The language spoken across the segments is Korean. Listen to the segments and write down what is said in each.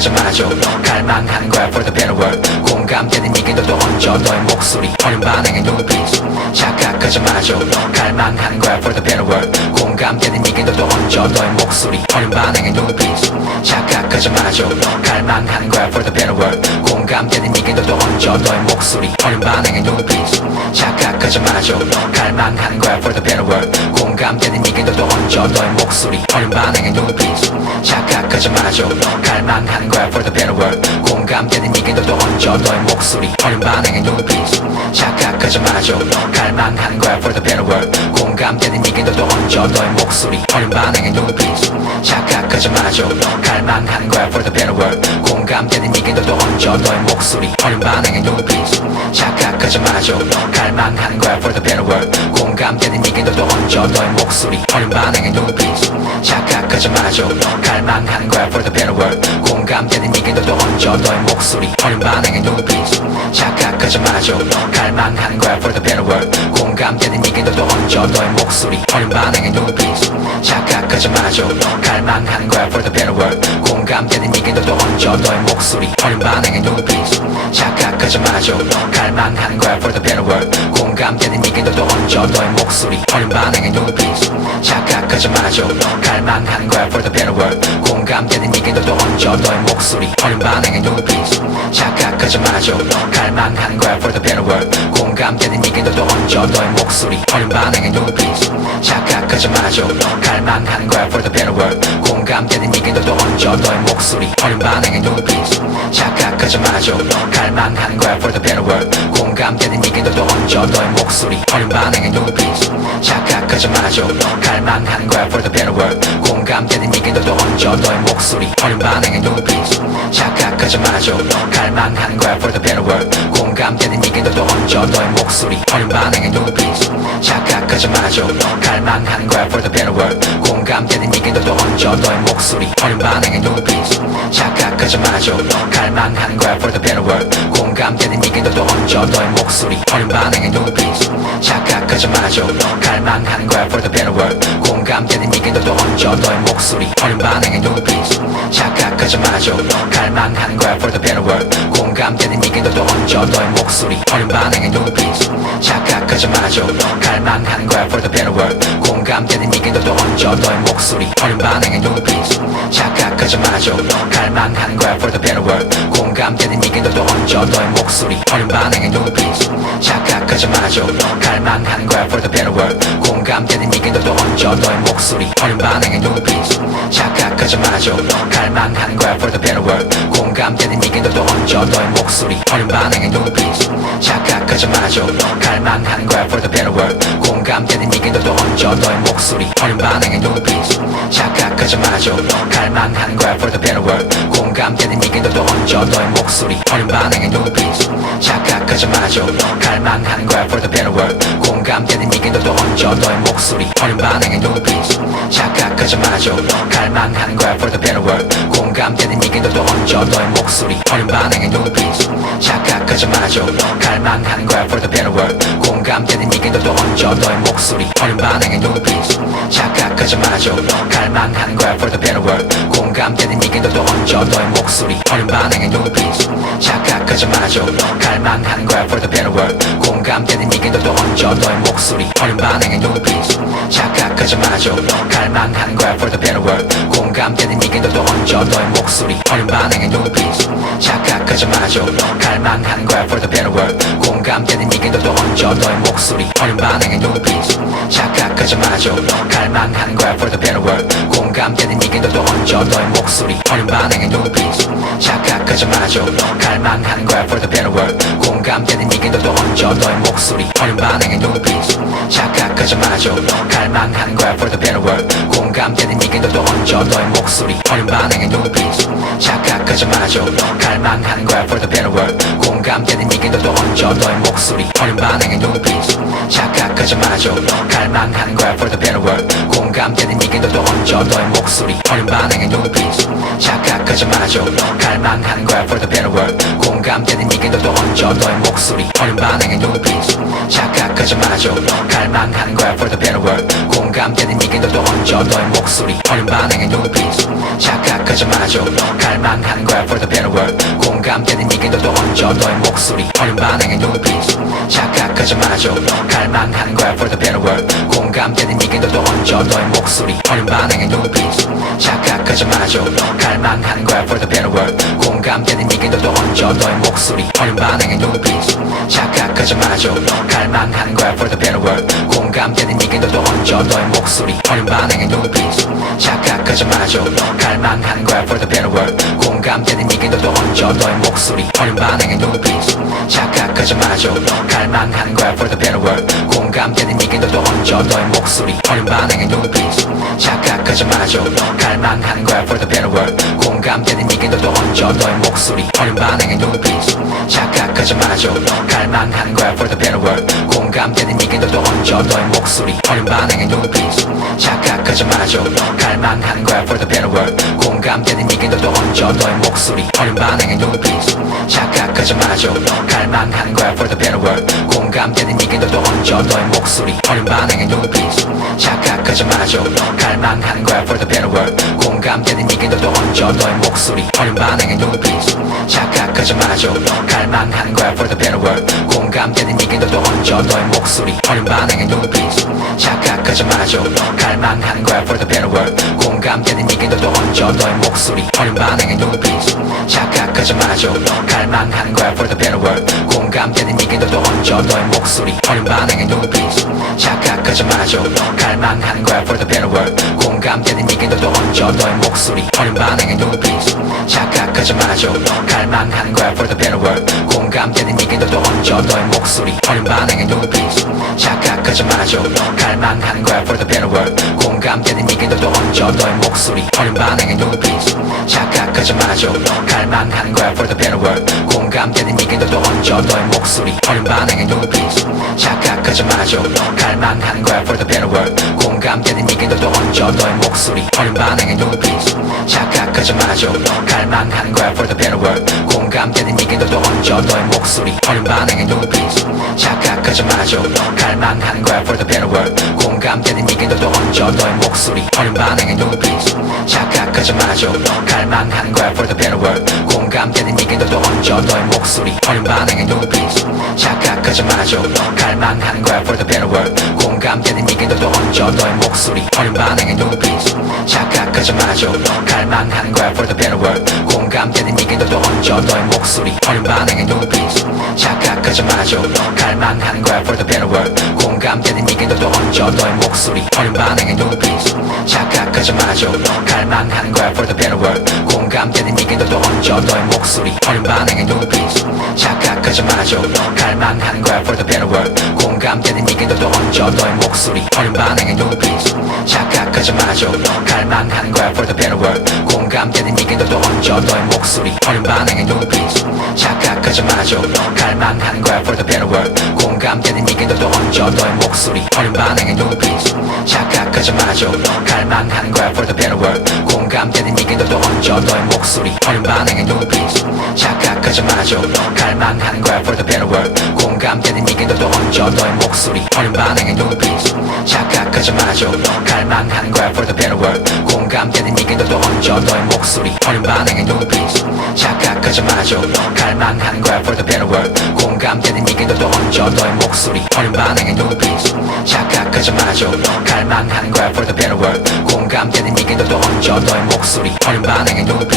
착각하자마자 갈망하는 거야 for the better world. 공감되는 얘기 너도 얹어 너의 목소리 어린 반응의 눈빛. 착각하자마자 갈망하는 거야 for the better world. 공감되는 얘기 너도 얹어 너의 목소리 어린 반응의 눈빛. 착각하자마자 갈망하는 거야 for the better world. 공감되는 얘기 너도 얹어 너의 목소리 어린 반응의 눈빛. 착각하자마자 갈망하는 거야 for the better world. 공감되는 얘기 너도 얹어 너의 목소리 어린 반응의 눈빛. 착각하자마자 갈망하는 거야 for the better world. 공감되는 얘기 너도 얹어 너의 목소리 어린 반응의 눈빛. 착각하자마자 갈망하는 거야 for the better world. 공감되는 얘기 너도 얹어 너의 목소리 어린 반응의 눈빛. 착각하자마자 갈망하는 거야 for the better world. 공감되는 얘기 너도 얹어 너의 목소리 어린 반응의 눈빛. 착각하자마자 갈망하는 거야 for the better world. 공감되는 얘기 너도 얹어 너의 목소리 어린 반응의 눈빛. 착각하자마자 갈망하는 거야 for the better world. 공감되는 얘기 너도 얹어 너의 목소리 어린 반응의 눈빛. 착각하자마자 갈망하는 거야 for the better world. 공감되는 얘기 너도 얹어 너의 목소리 어린 반응의 눈빛. 착각하자마자 갈망하는 거야 for the better world. 공감되는 얘기 너도 얹어 너의 목소리 어린 반응의 눈빛. 착각하자마자 갈망하는 거야 for the better world. 공감되는 얘기 너도 얹어 너의 목소리 어린 반응의 눈빛. 착각하자마자 갈망하는 거야 for the better world. 공감되는 얘기 너도 얹어 너의 목소리 어린 반응의 눈빛. 착각하자마자 갈망하는 거야 for the better world. 공감되는 얘기 너도 얹어 너의 목소리 어린 반응의 눈빛. 착각하자마자 갈망하는 거야 for the better world. 공감되는 얘기 너도 얹어 너의 목소리 어린 반응의 눈빛. 착각하자마자 갈망하는 거야 for the better world. 공감되는 얘기 너도 얹어 너의 목소리 어린 반응의 눈빛. 착각하자마자 갈망하는 거야 for the better world. 공감되는 얘기 너도 얹어 너의 목소리 어린 반응의 눈빛. 착각하자마자 갈망하는 거야 for the better world. 공감되는 얘기 너도 얹어 너의 목소리 어린 반응의 눈빛. 착각하자마자 갈망하는 거야 for the better world. 공감되는 얘기 너도 얹어 너의 목소리 어린 반응의 눈빛. 착각하자마자 갈망하는 거야 for the better world. 공감되는 얘기 너도 얹어 너의 목소리 어린 반응의 눈빛. 착각하자마자 갈망하는 거야 for the better world. 공감되는 얘기 너도 얹어 너의 목소리 어린 반응의 눈빛. 착각하자마자 갈망하는 거야 for the better world. 공감되는 얘기 너도 얹어 너의 목소리 어린 반응의 눈빛. 착각하자마자 갈망하는 거야 for the better world. 공감되는 얘기 너도 얹어 너의 목소리 어린 반응의 눈빛. 착각하자마자 갈망하는 거야 for the better world. 공감되는 얘기 너도 얹어 너의 목소리 어린 반응의 눈빛. 착각하자마자 갈망하는 거야 for the better world. 공감되는 얘기 너도 얹어 너의 목소리 어린 반응의 눈빛. 착각하자마자 갈망하는 거야 for the better world. 공감되는 얘기 너도 얹어 너의 목소리 어린 반응의 눈빛. 착각하자마자 갈망하는 거야 for the better world. 공감되는 얘기 너도 얹어 너의 목소리 어린 반응의 눈빛. 착각하자마자 갈망하는 거야 for the better world. 공감되는 얘기 너도 얹어 너의 목소리 어린 반응의 눈빛. 착각하자마자 갈망하는 거야 for the better world. 공감되는 얘기 너도 얹어 너의 목소리 어린 반응의 눈빛. 착각하자마자 갈망하는 거야 for the better world. 공감되는 얘기 너도 얹어 너의 목소리 어린 반응의 눈빛. 착각하자마자 갈망하는 거야 for the better world. 공감되는 얘기 너도 얹어 너의 목소리 어린 반응의 눈빛. 착각하자마자 갈망하는 거야 for the better world. 공감되는 얘기 너도 얹어 너의 목소리 어린 반응의 눈빛. 착각하자마자 갈망하는 거야 for the better world. 공감되는 얘기 너도 얹어 너의 목소리 어린 반응의 눈빛. 착각하자마자 갈망하는 거야 for the better world. 공감되는 얘기 너도 얹어 너의 목소리 어린 반응의 눈빛. 착각하자마자 갈망하는 거야 for the better world. 공감되는 얘기 너도 얹어 너의 목소리 어린 반응의 눈빛. 착각하자마자 갈망하는 거야 for the better world. 공감되는 얘기 너도 얹어 너의 목소리 어린 반응의 눈빛. 착각하자마자 갈망하는 거야 for the better world. 공감되는 얘기 너도 얹어 너의 목소리 어린 반응의 눈빛. 착각하자마자 갈망하는 거야 for the better world. 공감되는 얘기 너도 얹어 너의 목소리 어린 반응의 눈빛. 착각하자마자 갈망하는 거야 for the better world. 공감되는 얘기 너도 얹어 너의 목소리 어린 반응의 눈빛. 착각하자마자 갈망하는 거야 for the better world. 공감되는 얘기 너도 얹어 너의 목소리 어린 반응의 눈빛. 착각하자마자 갈망하는 거야 for the better world. 공감되는 얘기 너도 얹어 너의 목소리 어린 반응의 눈빛. 착각하자마자 갈망하는 거야 for the better world. 공감되는 얘기 너도 얹어 너의 목소리 어린 반응의 눈빛. 착각하자마자 갈망하는 갈망하는 거야 for the better world 공감되는 네게 너도 얹어 너의 목소리 어린 반응의 눈빛 착각하지 마줘 갈망하는 거야 for the better world 공감되는 네게 너도 얹어 너의 목소리 어린 반응의 눈빛 착각하지 마줘 갈망하는 거야 for the better world 공감되는 네게 너도 얹어 너의 목소리 어린 반응의 눈빛 착각하지 마줘 갈망하는 거야 for the better world 공감되는 네게 너도 얹어 너의 목소리 어린 반응의 눈빛 착각하지 마줘 갈망하는 거야 for the better world 공감되는 네게 너도 얹어 너의 목소리 어린 반응의 눈빛 착각하지 마줘 갈망하는 거야 for the better world 공감되는 네게 너도 얹어 너의 목소리 어린 반응의 눈빛 착각하지 마줘 갈망하는 거야 for the better world 공감되는 네게 너도 얹어 너의 목소리 어린 반응의 눈빛 착각하지 마줘 갈망하는 거야 for the better world 공감되는 네게 너도 얹어 너의 목소리 어린 반응의 눈빛 착각하지 마줘 갈망하는 거야 for the better world 공감되는 네게 너도 얹어 너의 목소리 어린 반응의 눈빛 착각하지 마줘 갈망하는 거야 for the better world 공감되는 네게 너도 얹어 너의 목소리 어린 반응의 눈빛 착각하지 마줘 갈망하는 거야 for the better world 공감되는 네게 너도 얹어 너의 목소리 어린 반응의 눈빛 착각하지 마줘 갈망하는 거야 for the better world 공감되는 네게 너도 얹어 너의 목소리 어린 반응의 눈빛 착각하지 마줘 갈망하는 거야 for the better world 공감되는 네게 너도 얹어 너의 목소리 어린 반응의 눈빛 착각하지 마줘 갈망하는 거야 for the better world 공감되는 네게 너도 얹어 너의 목소리 어린 반응의 눈빛 착각하지 마줘 갈망하는 거야 for the better world 공감되는 네게 너도 얹어 너의 목소리 어린 반응의 눈빛 착각하지 마줘 갈망하는 거야 for the better world 공감되는 네게 너도 얹어 너의 목소리 어린 반응의 눈빛 착각하지 마줘 갈망하는 거야 for the better world 공감되는 네게 너도 얹어 너의 목소리 어린 반응의 눈빛 착각하지 마줘 갈망하는 거야 for the better world 공감되는 네게 너도 얹어 너의 목소리 어린 반응의 눈빛 착각하지 마줘 갈망하는 거야 for the better world 공감되는 네게 너도 얹어 너의 목소리 어린 반응의 눈빛 착각하지 마줘 갈망하는 거야 for the better world 공감되는 네게 너도 얹어 너의 목소리 어린 반응의 눈빛 착각하지 마줘 갈망하는 거야 for the better world 공감되는 네게 너도 얹어 너의 목소리 어린 반응의 눈빛 착각하지 마줘 갈망하는 거야 for the better world 공감되는 네게 너도 얹어 너의 목소리 어린 반응의 눈빛 착각하지 마줘 갈망하는 거야 for the better world 공감되는 네게 너도 얹어 너의 목소리 어린 반응의 눈빛 착각하지 마줘 갈망하는 거야 for the better world 공감되는 네게 너도 얹어 너의 목소리 어린 반응의 눈빛 착각하지 마줘 갈망하는 거야 for the better world 공감되는 네게 너도 얹어 너의 목소리 어린 반응의 눈빛 착각하지 마줘 갈망하는 거야 for the better world 공감되는 네게 너도 얹어 너의 목소리 어린 반응의 눈빛 착각하지 마줘 갈망하는 거야 for the better world 공감되는 네게 너도 얹어 너의 목소리 어린 반응의 눈빛 착각하지 마줘 갈망하는 거야 for the better world 공감되는 네게 너도 얹어 너의 목소리 어린 반응의 눈빛 착각하지 마줘 갈망하는 거야 for the better world 공감되는 네게 너도 얹어 너의 목소리 어린 반응의 눈빛 착각하지 마줘 갈망하는 거야 for the better world 공감되는 네게 너도 얹어 너의 목소리 어린 반응의 눈빛 착각하지 마줘 갈망하는 거야 for the better world 공감되는 네게 너도 얹어 너의 목소리 어린 반응의 눈빛 착각하지 마줘 갈망하는 거야 for the better world 공감되는 네게 너도 얹어 너의 목소리 어린 반응의 눈빛 착각하지 마줘 갈망하는 거야 for the better world 공감되는 네게 너도 얹어 너의 목소리 어린 반응의 눈빛 착각하지 마줘 갈망하는 거야 for the better world 공감되는 네게 너도 얹어 너의 목소리 어린 반응의 눈빛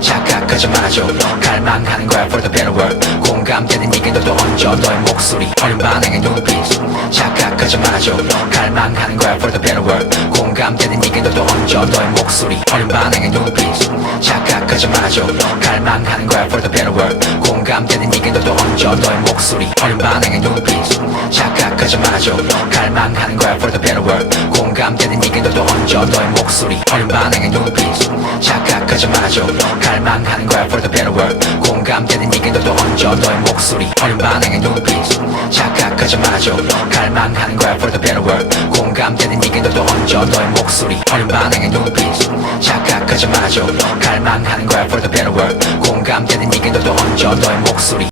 착각하지 마줘 갈망하는 거야 for the better world 공감되는 네게 너도 얹어 너의 목소리 어린 반응의 눈빛 착각하지 마줘 갈망하는 거야 for the better world 공감되는 네게 너도 얹어 너의 목소리 어린 반응의 눈빛 착각하지 마줘 갈망하는 거야 for the better world 공감되는 네게 너도 얹어 너의 목소리 어린 반응의 눈빛 착각하지 마줘 갈망하는 거야 for the better world 공감되는 네게 너도 얹어 너의 목소리 어린 반응의 눈빛 착각하지 마줘 갈망하는 거야 for the better world 공감되는 네게 너도 얹어 너의 목소리 어린 반응의 눈빛 착각하지 마줘 갈망하는 거야 for the better world 공감되는 네게 너도 얹어 너의 목소리 어린 반응의 눈빛 착각하지 마줘 갈망하는 거야 for the better world 공감되는 네게 너도 얹어 너의 목소리